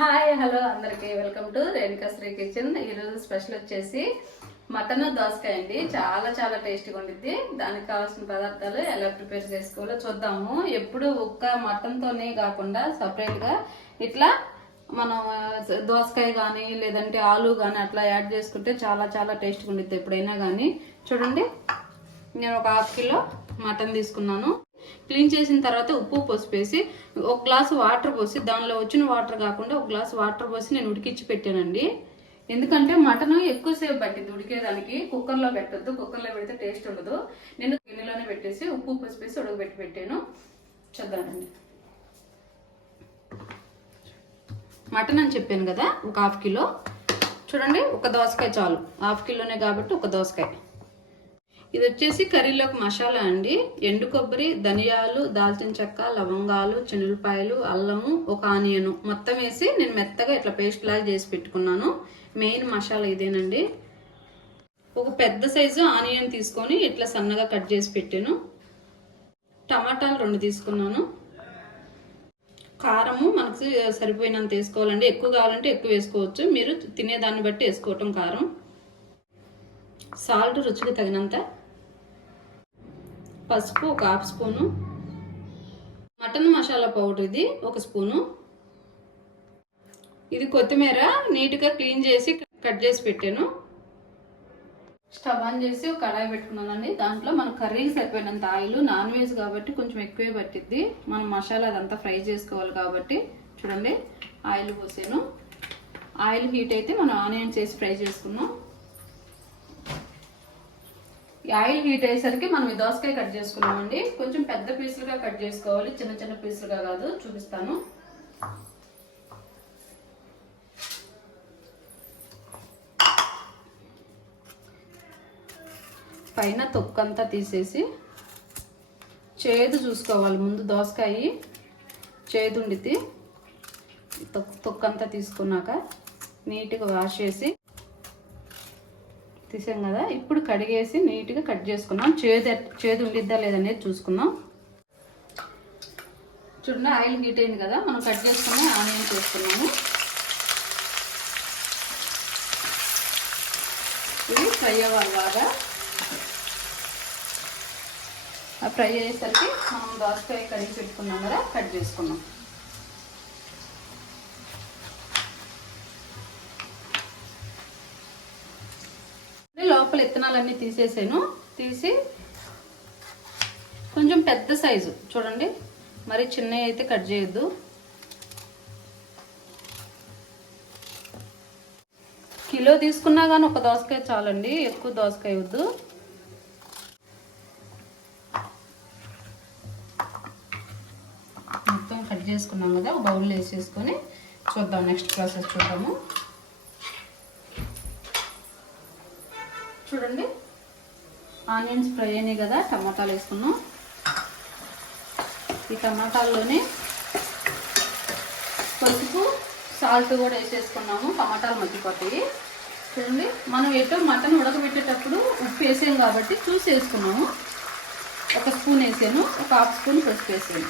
Hi hello అందరికీ. Welcome to Renuka Sri kitchen. ఈరోజు special వచ్చేసి మటన్ దోసకాయ అండి. చాలా చాలా టేస్టీగా ఉండిద్ది. దానికి కావాల్సిన పదార్థాలు ఎలా ప్రిపేర్ చేసుకోవాలో చూద్దాము. ఎప్పుడు ఒక్క మటన్తోనే కాకుండా సపరేట్గా ఇట్లా మనం దోసకాయ కానీ లేదంటే ఆలు కానీ అట్లా యాడ్ చేసుకుంటే చాలా చాలా టేస్ట్గా ఉండిద్ది ఎప్పుడైనా కానీ చూడండి నేను ఒక హాఫ్ కిలో మటన్ తీసుకున్నాను. క్లీన్ చేసిన తర్వాత ఉప్పు పసుపు వేసి ఒక గ్లాసు వాటర్ పోసి దానిలో వచ్చిన వాటర్ కాకుండా ఒక గ్లాసు వాటర్ పోసి నేను ఉడికిచ్చి పెట్టానండి. ఎందుకంటే మటన్ ఎక్కువసేపు పట్టింది ఉడికేదానికి. కుక్కర్లో పెట్టద్దు కుక్కర్లో పెడితే టేస్ట్ ఉండదు. నేను గిన్నెలోనే పెట్టేసి ఉప్పు పసుపు వేసి ఉడకబెట్టి పెట్టాను. చూద్దామండి మటన్ అని చెప్పాను కదా ఒక హాఫ్ కిలో. చూడండి ఒక దోసకాయ చాలు. హాఫ్ కిలోనే కాబట్టి ఒక దోసకాయ. ఇది వచ్చేసి కర్రీలోకి మసాలా అండి. ఎండు కొబ్బరి ధనియాలు దాల్చిన చెక్క లవంగాలు చెనులపాయలు అల్లము ఒక ఆనియను. మొత్తం వేసి నేను మెత్తగా ఇట్లా పేస్ట్ లాగా చేసి పెట్టుకున్నాను. మెయిన్ మసాలా ఇదేనండి. ఒక పెద్ద సైజు ఆనియన్ తీసుకొని ఇట్లా సన్నగా కట్ చేసి పెట్టాను. టమాటాలు రెండు తీసుకున్నాను. కారము మనకు సరిపోయినంత వేసుకోవాలండి. ఎక్కువ కావాలంటే ఎక్కువ వేసుకోవచ్చు. మీరు తినేదాన్ని బట్టి వేసుకోవటం కారం. సాల్ట్ రుచికి తగినంత పసుపు ఒక half spoon. Mutton masala powder ఇది ఒక స్పూను. ఇది కొత్తిమీర నీట్గా క్లీన్ చేసి కట్ చేసి పెట్టాను. స్టవ్ ఆన్ చేసి ఒక కడాయి పెట్టుకున్నానండి. దాంట్లో మన కర్రీకి సరిపోయినంత ఆయిల్ నాన్ వెజ్ కాబట్టి కొంచెం ఎక్కువే పట్టిద్ది. మనం మసాలా అదంతా ఫ్రై చేసుకోవాలి కాబట్టి. చూడండి ఆయిల్ పోసాను. ఆయిల్ హీట్ అయితే మనం ఆనియన్స్ వేసి ఫ్రై చేసుకున్నాం. ఆయిల్ హీట్ అయ్యేసరికి మనం ఈ దోసకాయ కట్ చేసుకున్నామండి. కొంచెం పెద్ద పీసులుగా కట్ చేసుకోవాలి. చిన్న చిన్న పీసులుగా కాదు. చూపిస్తాను. పైన తొక్కంతా తీసేసి చేదు చూసుకోవాలి. ముందు దోసకాయ చేదు తొక్ తొక్కంతా తీసుకున్నాక నీట్గా వాష్ చేసి తీసాం కదా ఇప్పుడు కడిగేసి నీట్గా కట్ చేసుకున్నాం. చేదు ఎట్- చేదు ఉండిద్దా లేదనేది చూసుకున్నాం చూడండి ఆయిల్ హీట్ అయింది కదా మనం కట్ చేసుకుని ఆనియన్ చేసుకున్నాము ఇది ఫ్రై అవ్వాలి బాగా. ఆ ఫ్రై అయ్యేసరికి మనం దోసకాయ కడిగి పెట్టుకున్నాం కదా కట్ చేసుకున్నాం. విత్తనాలన్నీ తీసేసాను. తీసి కొంచెం పెద్ద సైజు. చూడండి. మరి చిన్నవి అయితే కట్ చేయొద్దు. కిలో తీసుకున్నా కానీ ఒక దోసకాయ చాలండి. ఎక్కువ దోసకాయ వద్దు. మొత్తం కట్ చేసుకున్నాం కదా. బౌల్లో వేసేసుకొని చూద్దాం. నెక్స్ట్ ప్రాసెస్ చూద్దాము. ఆనియన్స్ ఫ్రై అయినాయి కదా టమాటాలు వేసుకున్నాం. ఈ టమాటాల్లోనే పసుపు సాల్ట్ కూడా వేసేసుకున్నాము టమాటాలు మగ్గిపోతాయి. చూడండి మనం ఎటో మటన్ ఉడకబెట్టేటప్పుడు ఉప్పు వేసాం కాబట్టి చూసి వేసుకున్నాము. ఒక స్పూన్ వేసాను ఒక హాఫ్ స్పూన్ పసుపు వేసాను.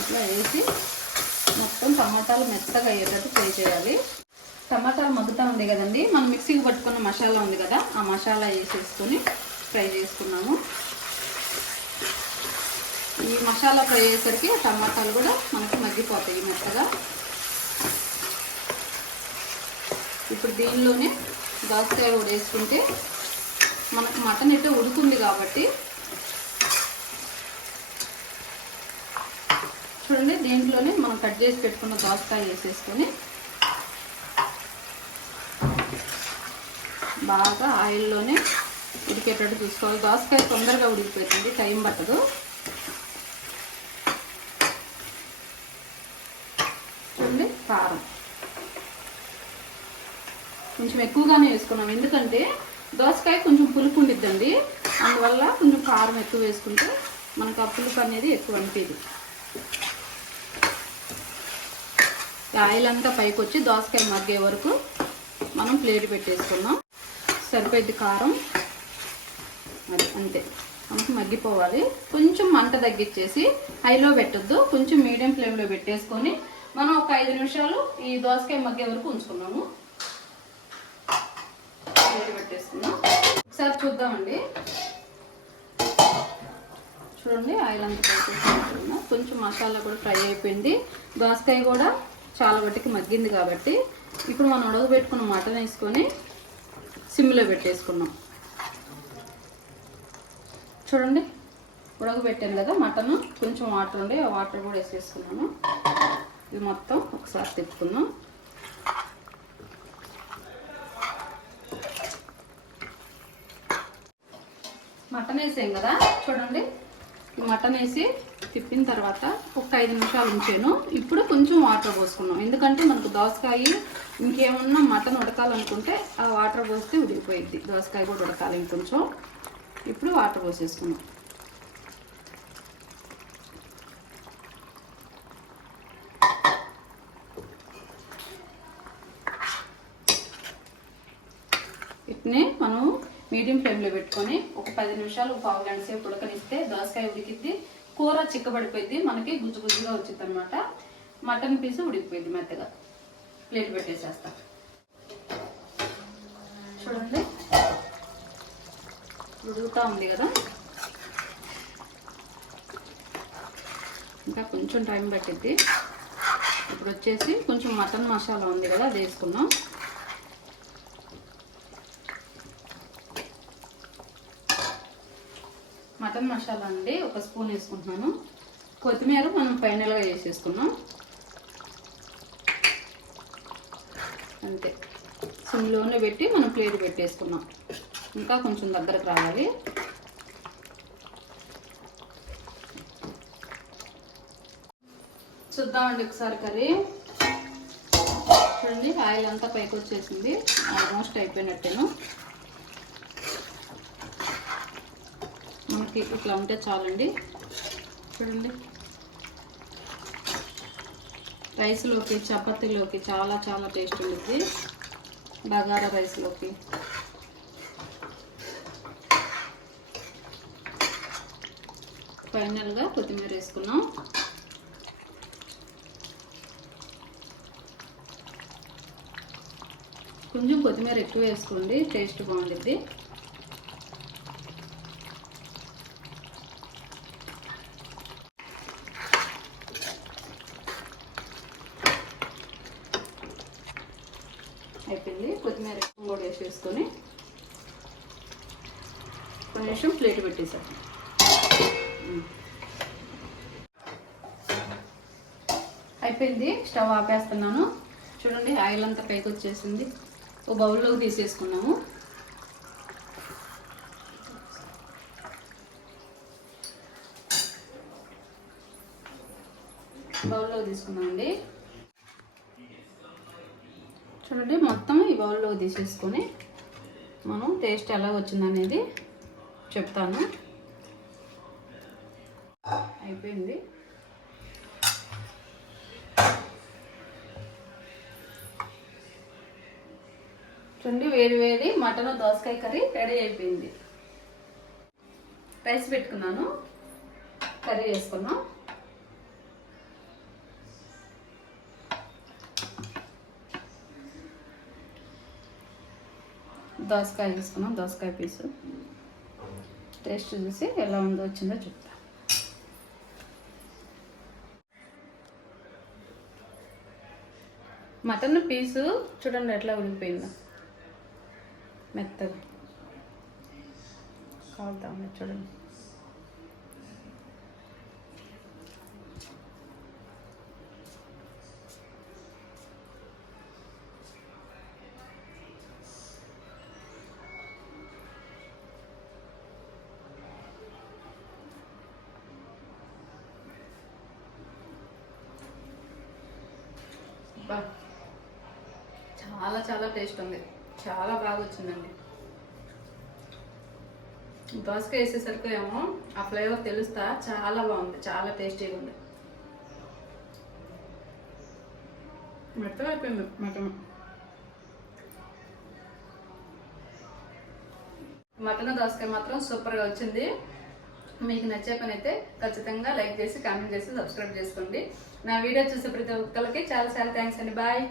ఇట్లా వేసి మొత్తం టమాటాలు మెత్తగా అయ్యేటట్టు ఫ్రై చేయాలి. టమాటాలు మగ్గుతా ఉంది కదండి. మనం మిక్సీకి పట్టుకున్న మసాలా ఉంది కదా ఆ మసాలా వేసేసుకొని ఫ్రై చేసుకున్నాము. ఈ మసాలా ఫ్రై అయ్యేసరికి ఆ టమాటాలు కూడా మనకి మగ్గిపోతాయి మెత్తగా. ఇప్పుడు దీనిలోనే దోసకాయ కూడా వేసుకుంటే మనకు మటన్ అయితే ఉడుకుంది కాబట్టి చూడండి దీంట్లోనే మనం కట్ చేసి పెట్టుకున్న దోసకాయ వేసేసుకొని బాగా ఆయిల్లోనే ఉడికేటట్టు చూసుకోవాలి. దోసకాయ తొందరగా ఉడికిపోతుంది టైం పట్టదు. చూడండి కారం. కొంచెం ఎక్కువగానే వేసుకున్నాం. ఎందుకంటే దోసకాయ కొంచెం పులుపు ఉండిద్దండి. అందువల్ల కొంచెం కారం ఎక్కువ వేసుకుంటే మనకు ఆ పులుపు అనేది ఎక్కువ అనిపేది ఆయిల్ అంతా పైకి వచ్చి దోసకాయ మగ్గే వరకు మనం ప్లేట్ పెట్టేసుకున్నాం సరిపోయింది కారం. అది అంతే. మనకి మగ్గిపోవాలి. కొంచెం మంట తగ్గించేసి హైలో పెట్టద్దు. కొంచెం మీడియం ఫ్లేమ్లో పెట్టేసుకొని మనం ఒక ఐదు నిమిషాలు ఈ దోసకాయ మగ్గే వరకు ఉంచుకున్నాము. పెట్టేసుకున్నాం పెట్టేసుకుందాం. ఒకసారి చూద్దామండి. చూడండి ఆయిల్ అంతా కొంచెం మసాలా కూడా ఫ్రై అయిపోయింది. దోసకాయ కూడా చాలా వట్టికి మగ్గింది కాబట్టి ఇప్పుడు మనం ఉడకబెట్టుకున్న మటన్ వేసుకొని సిమ్లో పెట్టేసుకున్నాం. చూడండి ఉడకబెట్టాను కదా మటన్. కొంచెం వాటర్ ఉండే ఆ వాటర్ కూడా వేసేసుకున్నాను. ఇది మొత్తం ఒకసారి తిప్పుకుందాం. మటన్ వేసాం కదా చూడండి. మటన్ వేసి తిప్పిన తర్వాత ఒక ఐదు నిమిషాలు ఉంచాను. ఇప్పుడు కొంచెం వాటర్ పోసుకున్నాం. ఎందుకంటే మనకు దోసకాయ ఇంకేమన్నా మటన్ ఉడకాలనుకుంటే ఆ వాటర్ పోస్తే ఉడికిపోయిద్ది. దోసకాయ కూడా ఉడకాలి ఇంకొంచెం. ఇప్పుడు వాటర్ పోసేసుకున్నాం. ఇట్నే మనం మీడియం ఫ్లేమ్లో పెట్టుకొని ఒక పది నిమిషాలు ఒక పావు గంట సేపు ఉడకనిస్తే దోసకాయ ఉడికిద్ది కూర చిక్కబడిపోయింది మనకి గుజ్జు గుజ్జుగా వచ్చింది అనమాట మటన్ పీస్ ఉడికిపోయింది మెత్తగా. ప్లేట్ పెట్టేసేస్తా. చూడండి. ఉడుకుతా ఉంది కదా. ఇంకా కొంచెం టైం పట్టిద్ది. ఇప్పుడు వచ్చేసి కొంచెం మటన్ మసాలా ఉంది కదా అది వేసుకున్నాం మటన్ మసాలా అండి ఒక స్పూన్ వేసుకుంటున్నాను. కొత్తిమీర మనం ఫైనల్గా వేసేసుకున్నాం అంతే. సిమ్లోనే పెట్టి మనం ప్లేట్ పెట్టేసుకున్నాం ఇంకా కొంచెం దగ్గరకు రావాలి. చూద్దామండి ఒకసారి కర్రీ. చూడండి ఆయిల్ అంతా పైకి వచ్చేసింది. ఆల్మోస్ట్ అయిపోయినట్టేను. మనకి ఇట్లా ఉంటే చాలండి. చూడండి. రైస్లోకి చపాతీలోకి చాలా చాలా టేస్ట్ ఉంటుంది బగారా రైస్లోకి. ఫైనల్గా కొత్తిమీర వేసుకున్నాం కొంచెం కొత్తిమీర ఎక్కువ వేసుకోండి టేస్ట్ బాగుంటుంది అయిపోయింది కొత్తిమీర ఎక్కువ కూడా వేసేసుకొని కొంచెం నిమిషం ప్లేట్ పెట్టేసాం అయిపోయింది. స్టవ్ ఆపేస్తున్నాను. చూడండి ఆయిల్ అంతా పైకి వచ్చేసింది. ఓ బౌల్లోకి తీసేసుకున్నాము. బౌల్లో తీసుకున్నామండి. చూడండి మొత్తం ఈ బౌల్లో తీసేసుకొని మనం టేస్ట్ ఎలా వచ్చిందనేది చెప్తాను. అయిపోయింది. చూడండి వేడి వేడి మటన్ దోసకాయ కర్రీ రెడీ అయిపోయింది. రైస్ పెట్టుకున్నాను. కర్రీ వేసుకున్నాం. దోసకాయ వేసుకున్నాం దోసకాయ పీసు. టేస్ట్ చూసి ఎలా ఉందో వచ్చిందో చెప్తా. మటన్ పీసు చూడండి ఎట్లా ఉడికిపోయిందో. మెత్తగా కాలుతా చూడండి. బా. చాలా చాలా టేస్ట్ ఉంది. చాలా బాగా వచ్చిందండి. దోసకాయ వేసేసరికి ఏమో ఆ ఫ్లేవర్ తెలుస్తా చాలా బాగుంది. చాలా టేస్టీగా ఉంది. మెత్తగా అయిపోయింది మటన్. మటన్ దోసకాయ మాత్రం సూపర్గా వచ్చింది. మీకు నచ్చే పని అయితే ఖచ్చితంగా లైక్ చేసి కామెంట్ చేసి సబ్స్క్రైబ్ చేసుకోండి. నా వీడియో చూసే ప్రతి ఒక్కరికి చాలా చాలా థ్యాంక్స్ అండి. బాయ్.